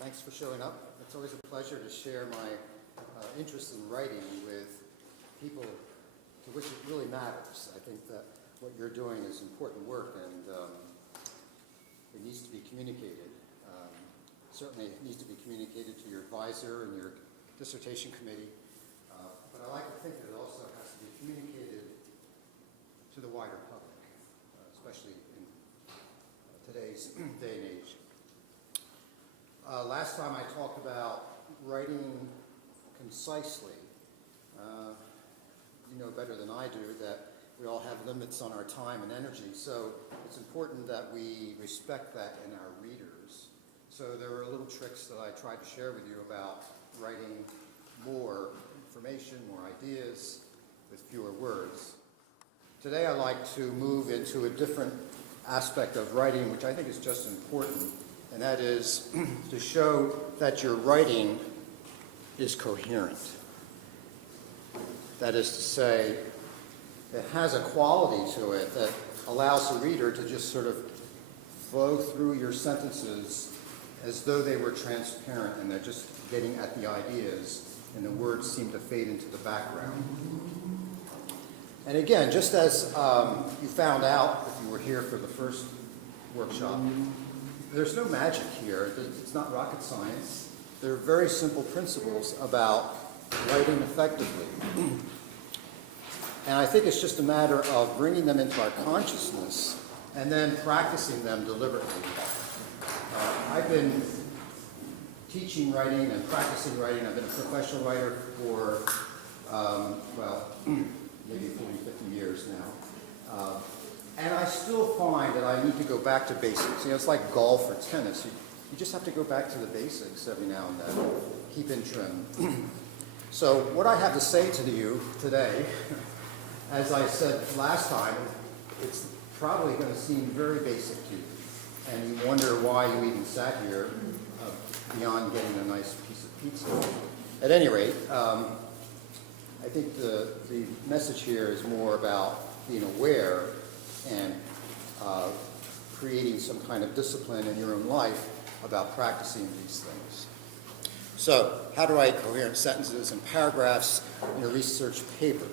Thanks for showing up. It's always a pleasure to share my interest in writing with people to which it really matters. I think that what you're doing is important work, and it needs to be communicated. Certainly it needs to be communicated to your advisor and your dissertation committee, but I like to think that it also has to be communicated to the wider public, especially in today's day and age. Last time I talked about writing concisely. You know better than I do that we all have limits on our time and energy, so it's important that we respect that in our readers. So there are little tricks that I tried to share with you about writing more information, more ideas, with fewer words. Today I'd like to move into a different aspect of writing, which I think is just important, and that is to show that your writing is coherent. That is to say, it has a quality to it that allows the reader to just sort of flow through your sentences as though they were transparent and they're just getting at the ideas, and the words seem to fade into the background. And again, just as you found out if you were here for the first workshop, there's no magic here. It's not rocket science. There are very simple principles about writing effectively. And I think it's just a matter of bringing them into our consciousness and then practicing them deliberately. I've been teaching writing and practicing writing. I've been a professional writer for, maybe 40, 50 years now. And I still find that I need to go back to basics. You know, it's like golf or tennis. You just have to go back to the basics every now and then. Keep in trim. So what I have to say to you today, as I said last time, it's probably going to seem very basic to you. And you wonder why you even sat here beyond getting a nice piece of pizza. At any rate, I think the message here is more about being aware and creating some kind of discipline in your own life about practicing these things. So, how to write coherent sentences and paragraphs in a research paper.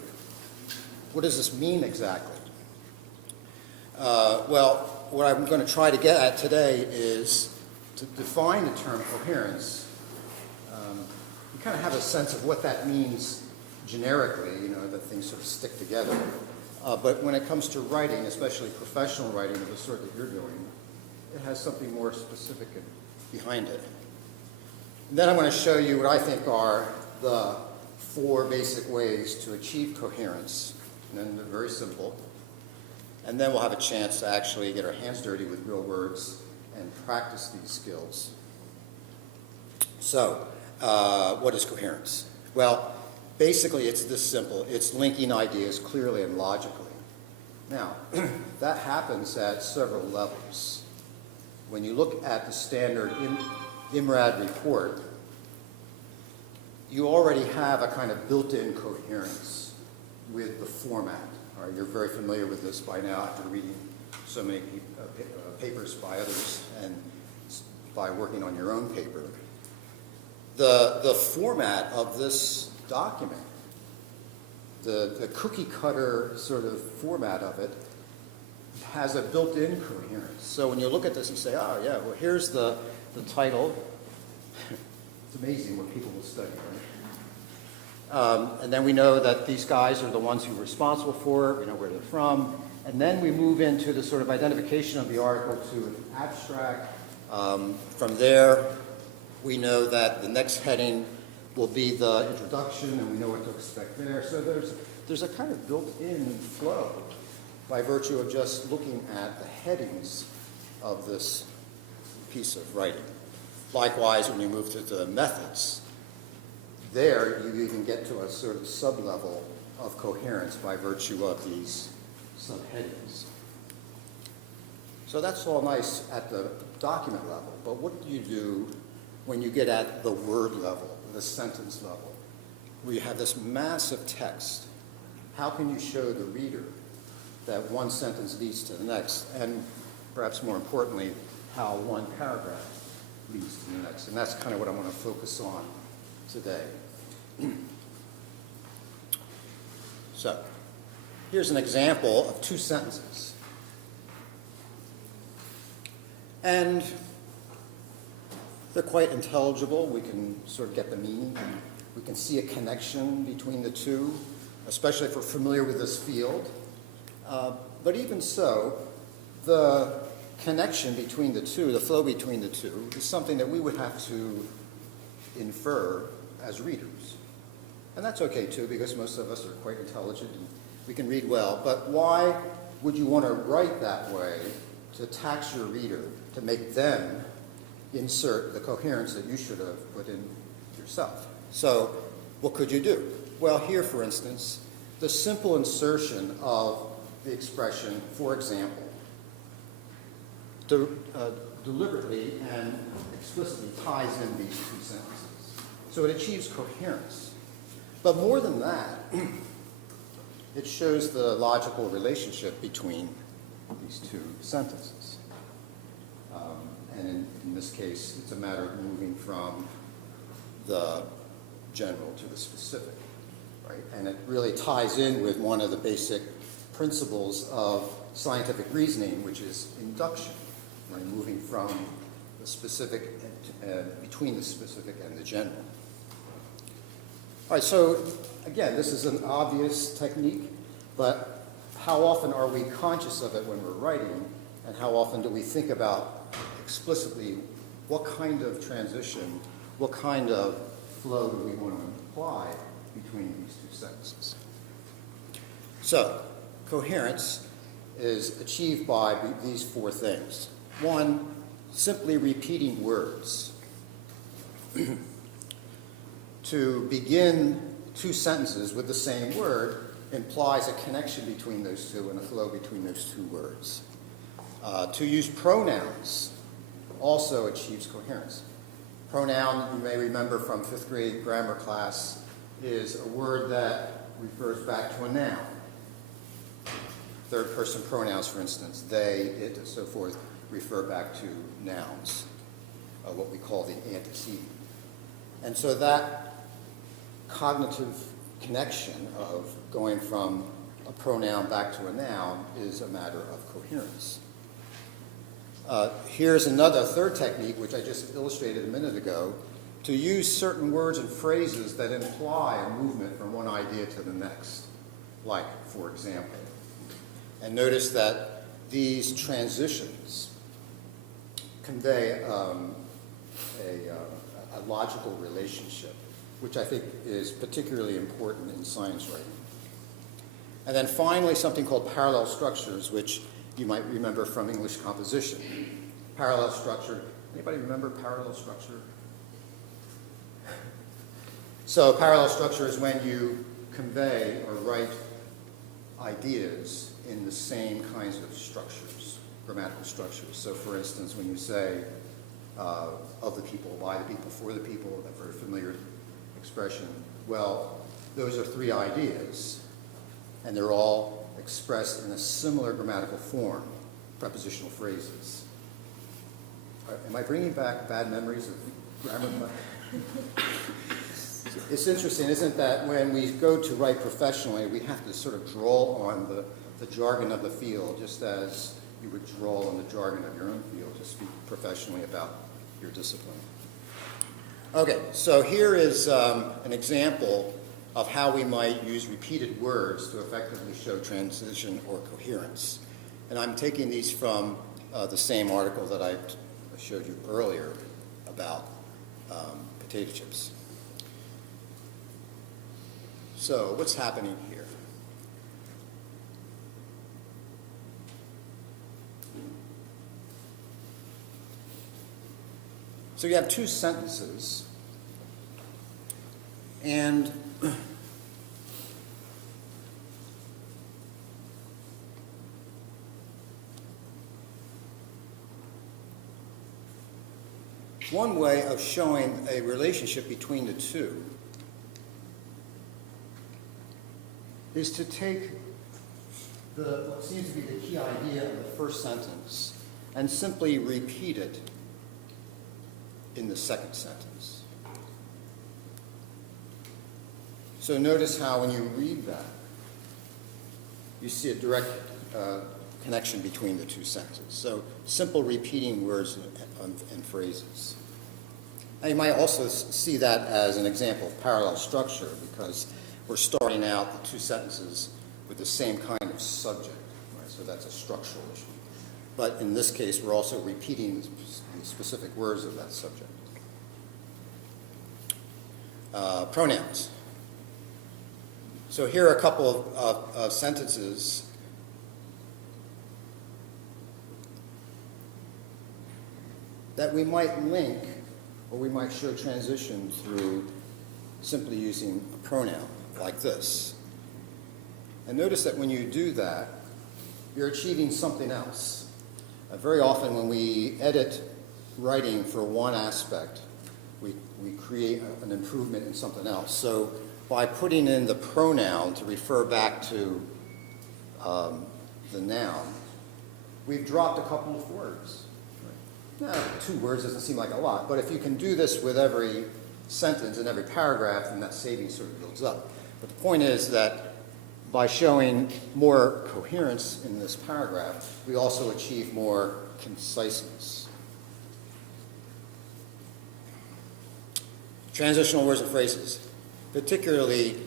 What does this mean exactly? What I'm going to try to get at today is to define the term coherence. You kind of have a sense of what that means generically, you know, that things sort of stick together. But when it comes to writing, especially professional writing of the sort that you're doing, it has something more specific behind it. And then I'm going to show you what I think are the 4 basic ways to achieve coherence. And then they're very simple. And then we'll have a chance to actually get our hands dirty with real words and practice these skills. So, what is coherence? Well, basically it's this simple. It's linking ideas clearly and logically. Now, that happens at several levels. When you look at the standard IMRAD report, you already have a kind of built-in coherence with the format. All right, you're very familiar with this by now after reading so many papers by others and by working on your own paper. The format of this document, the cookie-cutter sort of format of it, has a built-in coherence. So when you look at this, you say, oh, yeah, well, here's the title. It's amazing what people will study, right? And then we know that these guys are the ones who are responsible for it. We know where they're from. And then we move into the sort of identification of the article to an abstract. From there, we know that the next heading will be the introduction, and we know what to expect there. So there's a kind of built-in flow by virtue of just looking at the headings of this piece of writing. Likewise, when you move to the methods, there you even get to a sort of sub-level of coherence by virtue of these subheadings. So that's all nice at the document level, but what do you do when you get at the word level, the sentence level, where you have this massive text? How can you show the reader that one sentence leads to the next, and perhaps more importantly, how one paragraph leads to the next? And that's kind of what I want to focus on today. So, here's an example of 2 sentences. And they're quite intelligible. We can sort of get the meaning. We can see a connection between the two, especially if we're familiar with this field. But even so, the connection between the two, the flow between the two, is something that we would have to infer as readers. And that's okay too, because most of us are quite intelligent and we can read well. But why would you want to write that way to tax your reader, to make them insert the coherence that you should have put in yourself? So what could you do? Well, here, for instance, the simple insertion of the expression, for example, deliberately and explicitly ties in these 2 sentences. So it achieves coherence. But more than that, it shows the logical relationship between these 2 sentences. And in this case, it's a matter of moving from the general to the specific, right? And it really ties in with one of the basic principles of scientific reasoning, which is induction, right? Moving from the specific, between the specific and the general. All right, so again, this is an obvious technique, but how often are we conscious of it when we're writing, and how often do we think about explicitly what kind of transition, what kind of flow do we want to imply between these 2 sentences? So, coherence is achieved by these 4 things. 1, simply repeating words. To begin 2 sentences with the same word implies a connection between those 2 and a flow between those 2 words. To use pronouns also achieves coherence. Pronoun, you may remember from 5th grade grammar class, is a word that refers back to a noun. Third-person pronouns, for instance, they, it, and so forth, refer back to nouns, what we call the antecedent. And so that cognitive connection of going from a pronoun back to a noun is a matter of coherence. Here's another third technique, which I just illustrated a minute ago, to use certain words and phrases that imply a movement from one idea to the next. Like, for example, And notice that these transitions convey a logical relationship, which I think is particularly important in science writing. And then finally, something called parallel structures, which you might remember from English composition. Parallel structure, anybody remember parallel structure? So parallel structure is when you convey or write ideas in the same kinds of structures, grammatical structures. So for instance, when you say of the people, by the people, for the people, that very familiar expression, well, those are three ideas, and they're all expressed in a similar grammatical form, prepositional phrases. Am I bringing back bad memories of grammar? It's interesting, isn't it, that when we go to write professionally, we have to sort of draw on the jargon of the field, just as you would draw on the jargon of your own field to speak professionally about your discipline. Okay, so here is an example of how we might use repeated words to effectively show transition or coherence. And I'm taking these from the same article that I showed you earlier about potato chips. So what's happening here? So you have two sentences, and one way of showing a relationship between the two is to take what seems to be the key idea of the first sentence and simply repeat it in the second sentence. So notice how when you read that, you see a direct connection between the two sentences. So simple repeating words and phrases. Now you might also see that as an example of parallel structure, because we're starting out the two sentences with the same kind of subject, right? So that's a structural issue. But in this case, we're also repeating the specific words of that subject. Pronouns. So here are a couple of sentences that we might link, or we might show transition through simply using a pronoun like this. And notice that when you do that, you're achieving something else. Very often when we edit writing for one aspect, we create an improvement in something else. So by putting in the pronoun to refer back to the noun, we've dropped a couple of words. Now, 2 words doesn't seem like a lot, but if you can do this with every sentence and every paragraph, then that saving sort of builds up. But the point is that by showing more coherence in this paragraph, we also achieve more conciseness. Transitional words and phrases, particularly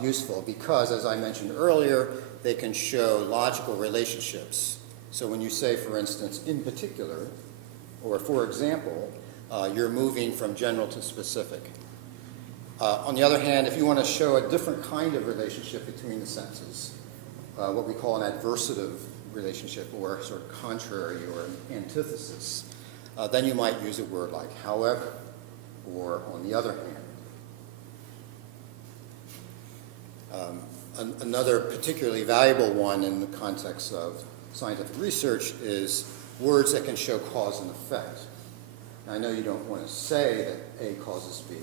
useful because, as I mentioned earlier, they can show logical relationships. So when you say, for instance, in particular, or for example, you're moving from general to specific. On the other hand, if you want to show a different kind of relationship between the sentences, what we call an adversative relationship or sort of contrary or an antithesis, then you might use a word like however or on the other hand. Another particularly valuable one in the context of scientific research is words that can show cause and effect. Now, I know you don't want to say that A causes B.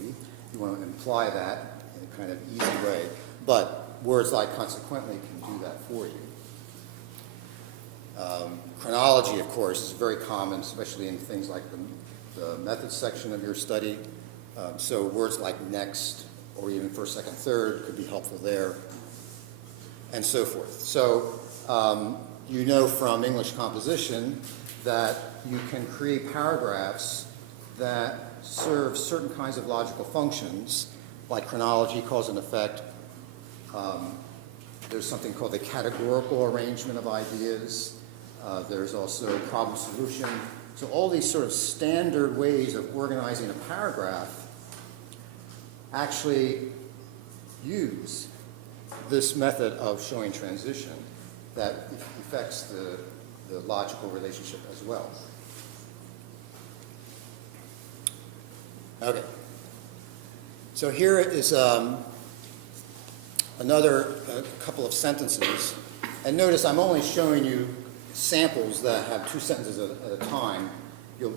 You want to imply that in a kind of easy way, but words like consequently can do that for you. Chronology, of course, is very common, especially in things like the methods section of your study. So words like next or even first, second, third could be helpful there, and so forth. So you know from English composition that you can create paragraphs that serve certain kinds of logical functions, like chronology, cause and effect, There's something called the categorical arrangement of ideas. There's also problem solution. So all these sort of standard ways of organizing a paragraph actually use this method of showing transition that affects the logical relationship as well. Okay. So here is another couple of sentences. And notice I'm only showing you samples that have two sentences at a time. You'll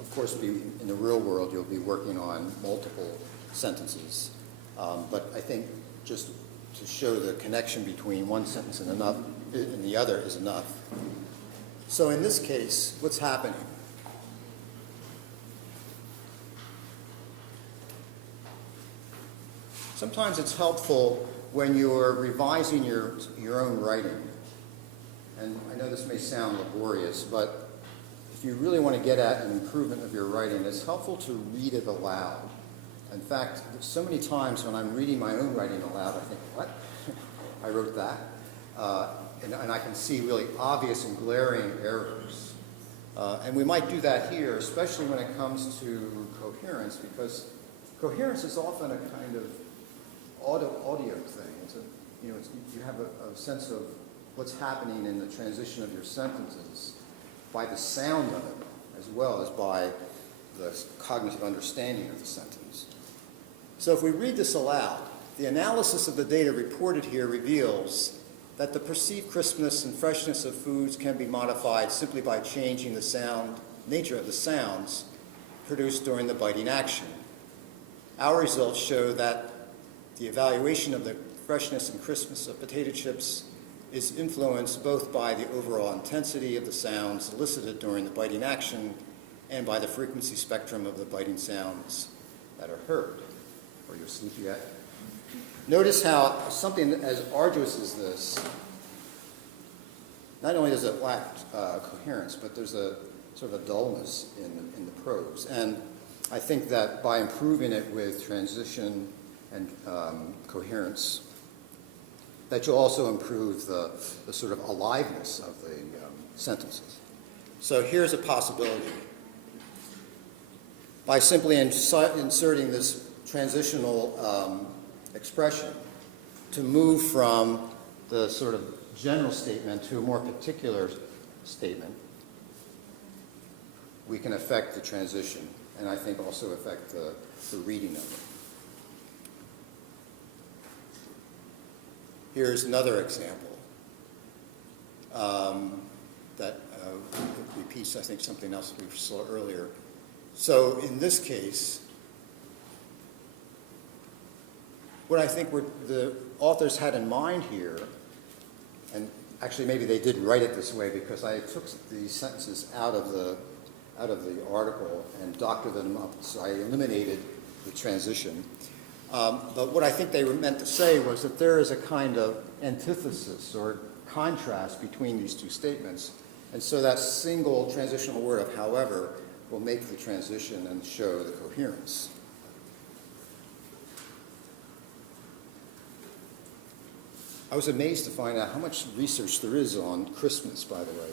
of course, be in the real world, you'll be working on multiple sentences. But I think just to show the connection between one sentence and the other is enough. So in this case, what's happening? Sometimes it's helpful when you're revising your own writing. And I know this may sound laborious, but if you really want to get at an improvement of your writing, it's helpful to read it aloud. In fact, so many times when I'm reading my own writing aloud, I think, what? I wrote that. And I can see really obvious and glaring errors. And we might do that here, especially when it comes to coherence, because coherence is often a kind of audio thing. You have a sense of what's happening in the transition of your sentences by the sound of it, as well as by the cognitive understanding of the sentence. So if we read this aloud, the analysis of the data reported here reveals that the perceived crispness and freshness of foods can be modified simply by changing the nature of the sounds produced during the biting action. Our results show that the evaluation of the freshness and crispness of potato chips is influenced both by the overall intensity of the sounds elicited during the biting action and by the frequency spectrum of the biting sounds that are heard. Are you asleep yet? Notice how something as arduous as this, not only does it lack coherence, but there's a sort of a dullness in the prose. And I think that by improving it with transition and coherence, that you'll also improve the sort of aliveness of the sentences. So here's a possibility. By simply inserting this transitional expression to move from the sort of general statement to a more particular statement, we can affect the transition, and I think also affect the reading of it. Here's another example that repeats, I think, something else we saw earlier. So in this case, what I think the authors had in mind here, and actually maybe they did write it this way because I took these sentences out of the article and doctored them up, so I eliminated the transition. But what I think they were meant to say was that there is a kind of antithesis or contrast between these two statements. And so that single transitional word of however will make the transition and show the coherence. I was amazed to find out how much research there is on crispness, by the way.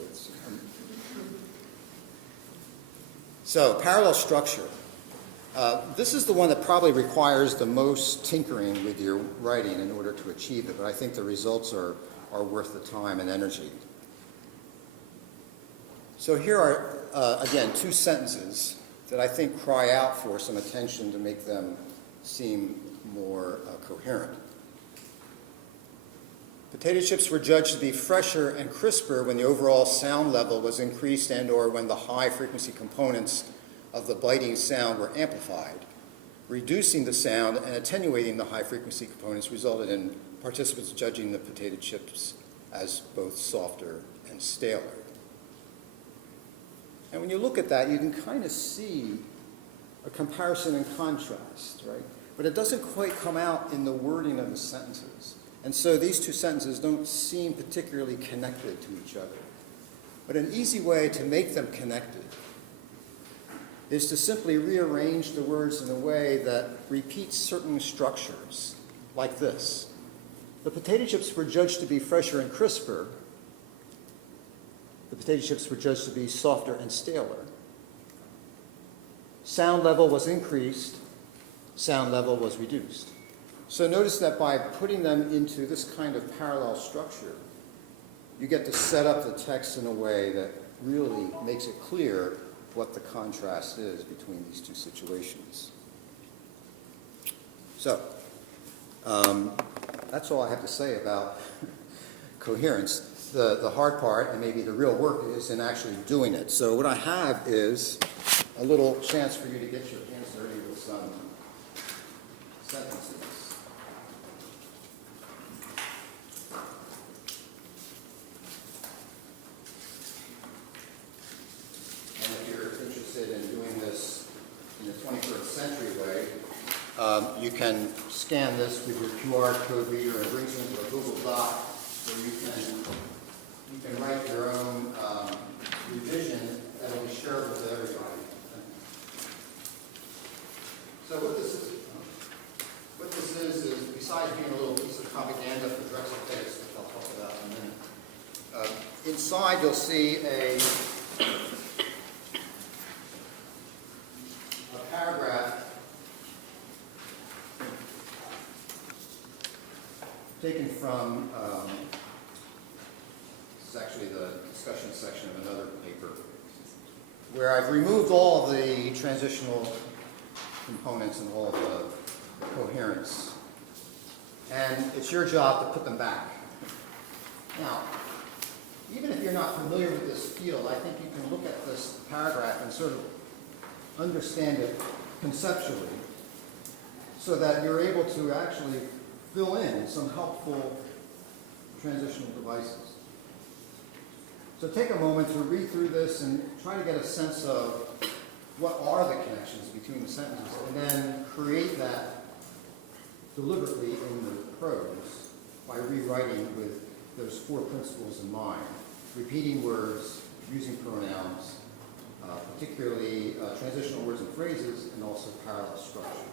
So, parallel structure. This is the one that probably requires the most tinkering with your writing in order to achieve it, but I think the results are worth the time and energy. So here are, again, two sentences that I think cry out for some attention to make them seem more coherent. Potato chips were judged to be fresher and crisper when the overall sound level was increased and/or when the high-frequency components of the biting sound were amplified. Reducing the sound and attenuating the high-frequency components resulted in participants judging the potato chips as both softer and staler. And when you look at that, you can kind of see a comparison and contrast, right? But it doesn't quite come out in the wording of the sentences. And so these two sentences don't seem particularly connected to each other. But an easy way to make them connected is to simply rearrange the words in a way that repeats certain structures, like this. The potato chips were judged to be fresher and crisper. The potato chips were judged to be softer and staler. Sound level was increased. Sound level was reduced. So notice that by putting them into this kind of parallel structure, you get to set up the text in a way that really makes it clear what the contrast is between these two situations. So, that's all I have to say about coherence. The hard part, and maybe the real work, is in actually doing it. So what I have is a little chance for you to get your hands dirty with some sentences. And if you're interested in doing this in the 21st century way, you can scan this with your QR code reader and it brings you into a Google Doc where you can write your own revision that will be shared with everybody. So what this is besides being a little piece of propaganda for Drexel Edits, which I'll talk about in a minute, inside you'll see a paragraph taken from, this is actually the discussion section of another paper, where I've removed all of the transitional components and all of the coherence. And it's your job to put them back. Now, even if you're not familiar with this field, I think you can look at this paragraph and sort of understand it conceptually so that you're able to actually fill in some helpful transitional devices. So take a moment to read through this and try to get a sense of what are the connections between the sentences, and then create that deliberately in the prose by rewriting with those four principles in mind. Repeating words, using pronouns, particularly transitional words and phrases, and also parallel structure.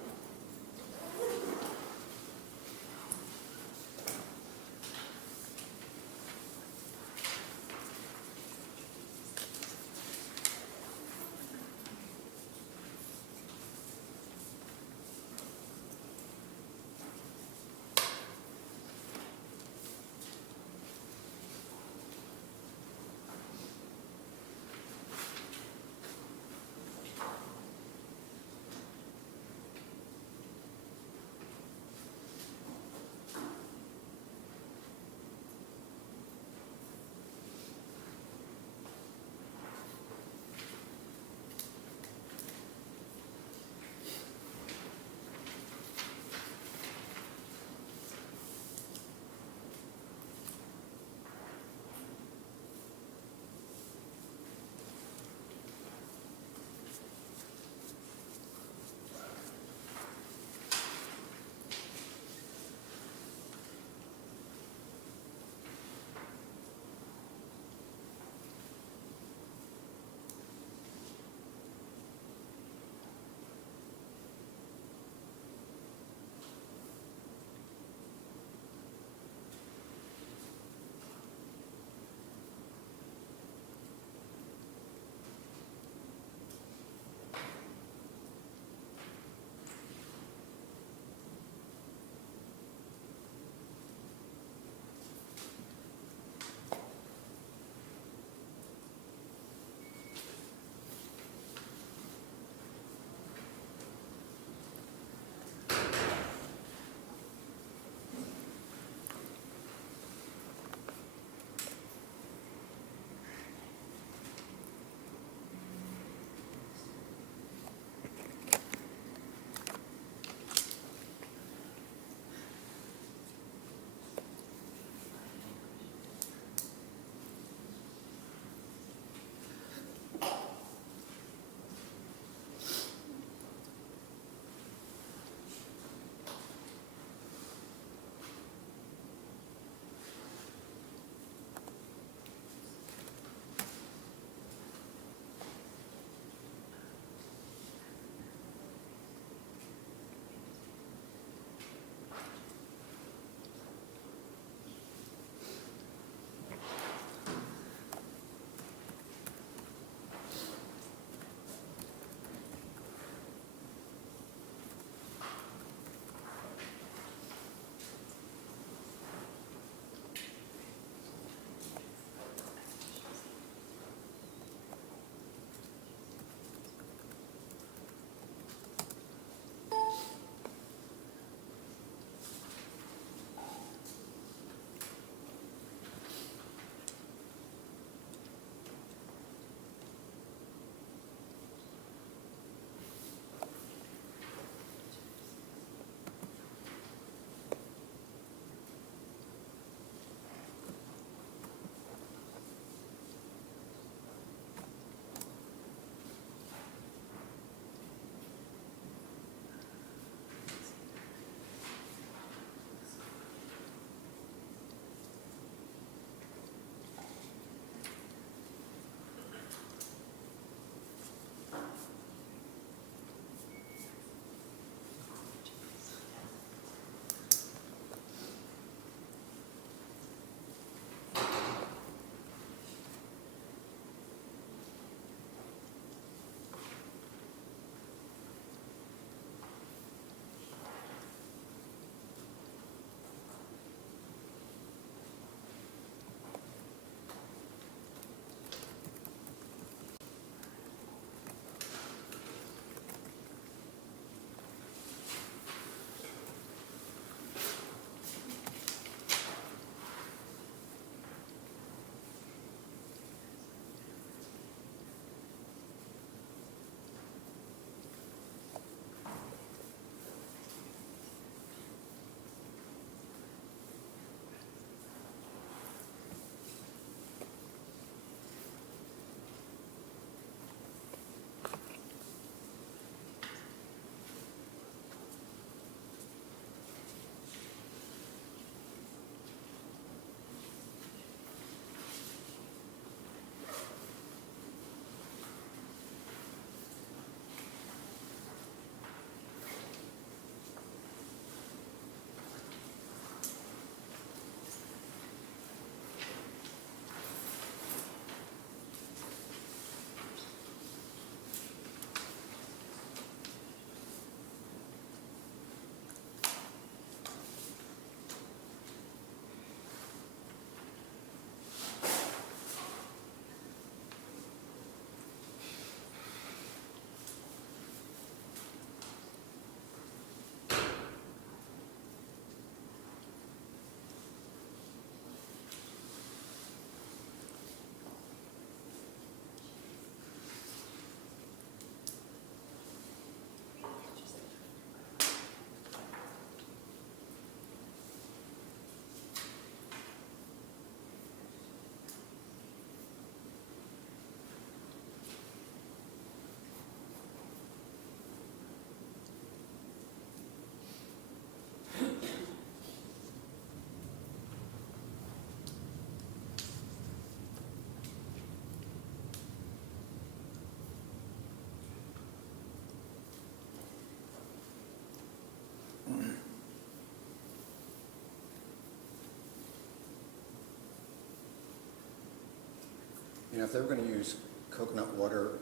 You know, if they were going to use coconut water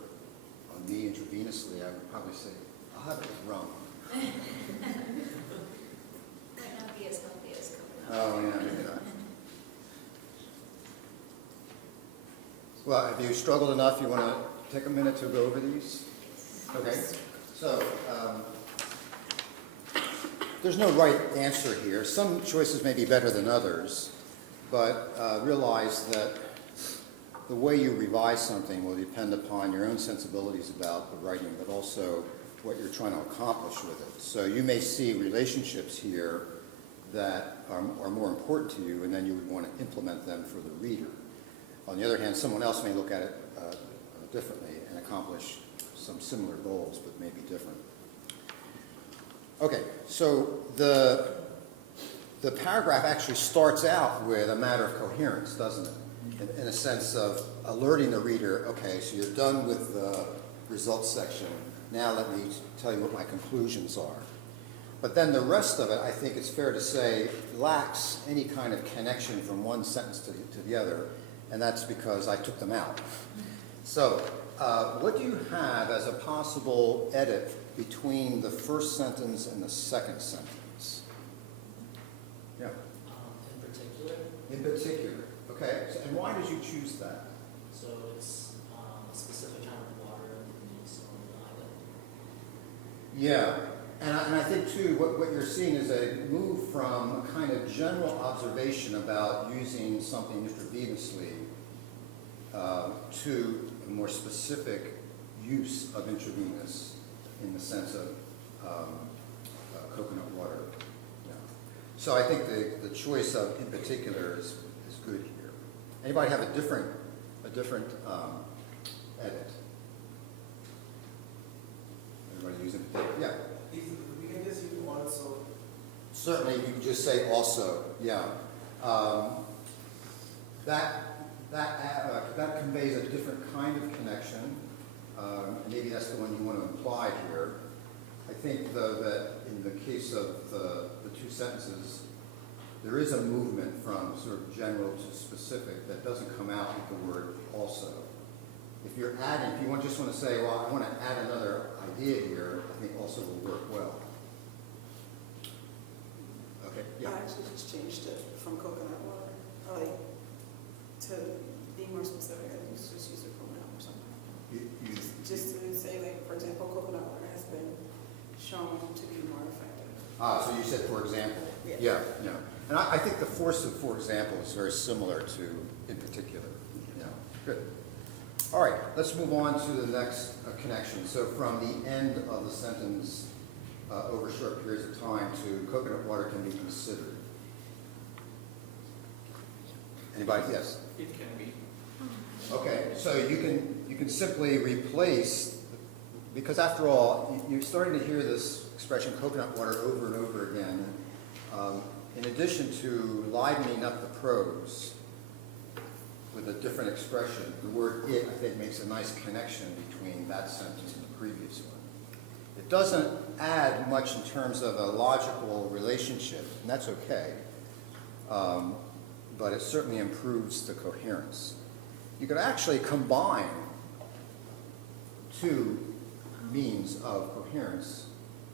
on me intravenously, I would probably say, I'll have it with rum. Might not be as healthy as coconut. Oh, yeah, maybe not. Well, have you struggled enough? You want to take a minute to go over these? Okay. So, there's no right answer here. Some choices may be better than others, but realize that the way you revise something will depend upon your own sensibilities about the writing, but also what you're trying to accomplish with it. So you may see relationships here that are more important to you, and then you would want to implement them for the reader. On the other hand, someone else may look at it differently and accomplish some similar goals, but maybe different. Okay, so the paragraph actually starts out with a matter of coherence, doesn't it? In a sense of alerting the reader, okay, so you're done with the results section. Now let me tell you what my conclusions are. But then the rest of it, I think it's fair to say, lacks any kind of connection from one sentence to the other, and that's because I took them out. So what do you have as a possible edit between the first sentence and the second sentence? Yeah. In particular? In particular. Okay, so, and why did you choose that? So it's a specific kind of water used on the island. Yeah, and I think too, what you're seeing is a move from a kind of general observation about using something intravenously to a more specific use of intravenous in the sense of coconut water. Yeah. So I think the choice of in particular is good here. Anybody have a different edit? Everybody using it? Yeah. We can just use also. Certainly, you can just say also. Yeah. That conveys a different kind of connection. Maybe that's the one you want to imply here. I think, though, that in the case of the two sentences, there is a movement from sort of general to specific that doesn't come out with the word also. If you're adding, if you just want to say, well, I want to add another idea here, I think also will work well. Okay, yeah. I actually just changed it from coconut water, to be more specific. I just use a pronoun or something. Just to say, like, for example, coconut water has been shown to be more effective. So you said, for example. Yeah. Yeah. And I think the force of, for example, is very similar to in particular. Yeah. Good. All right, let's move on to the next connection. So from the end of the sentence over short periods of time to coconut water can be considered. Anybody? Yes? It can be. Okay, so you can simply replace, because after all, you're starting to hear this expression coconut water over and over again. In addition to livening up the prose with a different expression, the word it, I think, makes a nice connection between that sentence and the previous one. It doesn't add much in terms of a logical relationship, and that's okay, but it certainly improves the coherence. You could actually combine two means of coherence.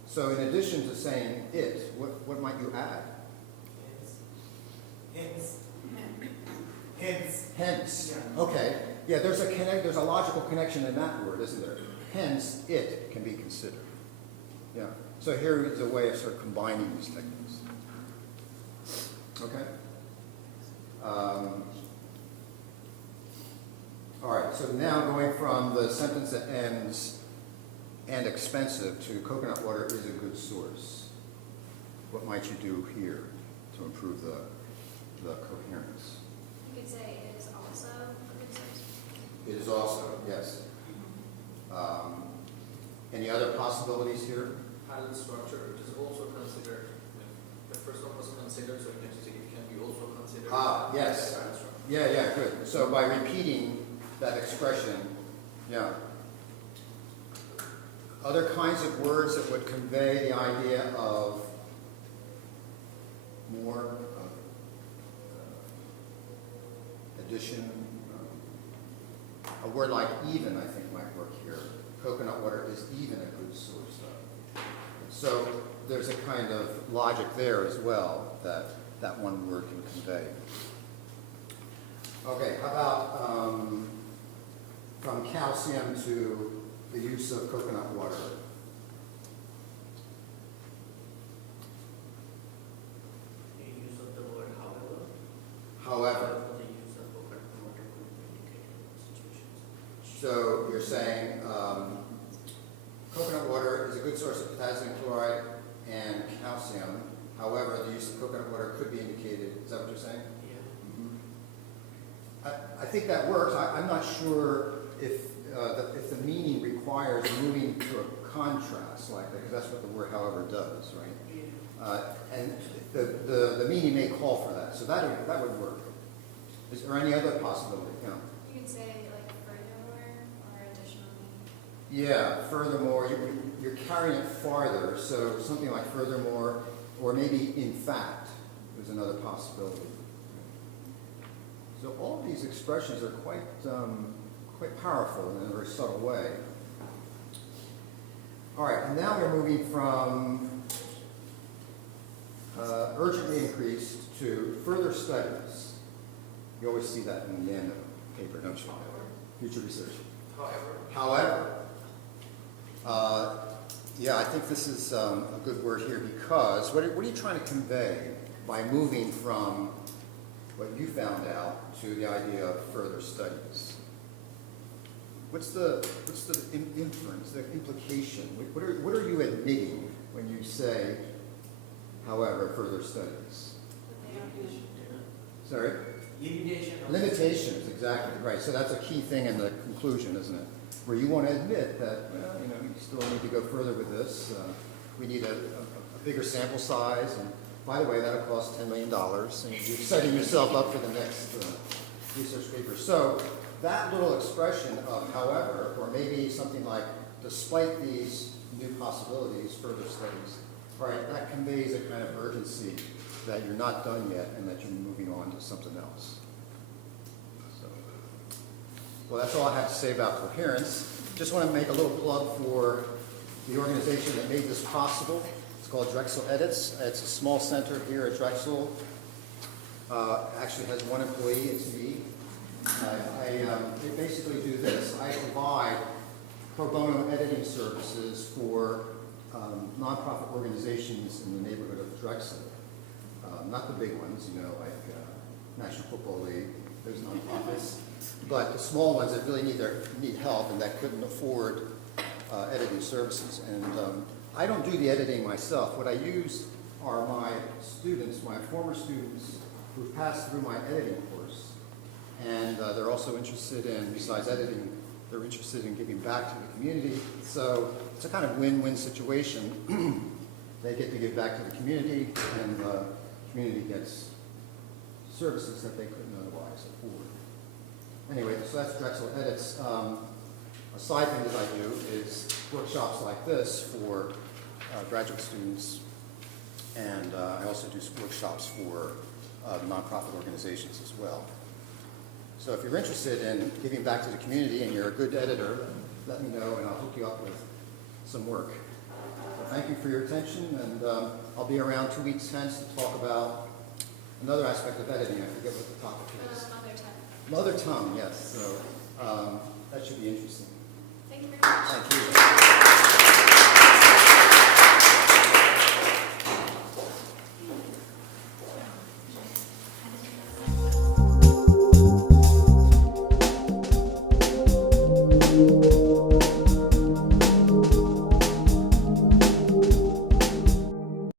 So in addition to saying it, what might you add? Hence. Hence. Yeah. Okay. Yeah, there's a logical connection in that word, isn't there? Hence, it can be considered. Yeah. So here is a way of sort of combining these techniques. Okay. All right. So now going from the sentence that ends and expensive to coconut water is a good source. What might you do here to improve the coherence? You could say it is also a good source. It is also, yes. Any other possibilities here? Pattern structure, it is also considered. The first one was considered, so it can be also considered. Yes. Pattern structure. Yeah, good. So by repeating that expression, yeah. Other kinds of words that would convey the idea of more addition, A word like even, I think, might work here. Coconut water is even a good source of. So there's a kind of logic there as well that that one word can convey. Okay, how about from calcium to the use of coconut water? The use of the word however. However, The use of coconut water could be indicated in situations. so you're saying coconut water is a good source of potassium chloride and calcium. However, the use of coconut water could be indicated. Is that what you're saying? Yeah. I think that works. I'm not sure if the meaning requires moving to a contrast like that, because that's what the word however does, right? And the meaning may call for that, so that would work. Is there any other possibility? Yeah. You could say like furthermore or additionally. Yeah, furthermore, you're carrying it farther, so something like furthermore, or maybe in fact is another possibility. So all of these expressions are quite powerful in a very subtle way. All right, and now we're moving from urgently increased to further studies. You always see that in the end of a paper, don't you? Future research. However, yeah, I think this is a good word here because what are you trying to convey by moving from what you found out to the idea of further studies? What's the inference, the implication? What are you admitting when you say, however, further studies? Sorry? Limitations, exactly, right. So that's a key thing in the conclusion, isn't it? Where you want to admit that, well, you know, you still need to go further with this. We need a bigger sample size. And by the way, that'll cost $10 million. And you're setting yourself up for the next research paper. So that little expression of however, or maybe something like despite these new possibilities, further studies, right, that conveys a kind of urgency that you're not done yet and that you're moving on to something else. So, well, that's all I have to say about coherence. Just want to make a little plug for the organization that made this possible. It's called Drexel Edits. It's a small center here at Drexel. Actually has one employee, it's me. I basically do this. I provide pro bono editing services for nonprofit organizations in the neighborhood of Drexel. Not the big ones, you know, like National Football League, those nonprofits, but the small ones that really need help and that couldn't afford editing services. And I don't do the editing myself. What I use are my students, my former students who've passed through my editing course. And they're also interested in, besides editing, they're interested in giving back to the community. So it's a kind of win-win situation. They get to give back to the community, and the community gets services that they couldn't otherwise afford. Anyway, so that's Drexel Edits. A side thing that I do is workshops like this for graduate students, and I also do workshops for nonprofit organizations as well. So if you're interested in giving back to the community and you're a good editor, let me know and I'll hook you up with some work. So thank you for your attention, and I'll be around 2 weeks hence to talk about another aspect of editing. I forget what the topic is. Mother tongue. Mother tongue, yes. So that should be interesting. Thank you very much. Thank you.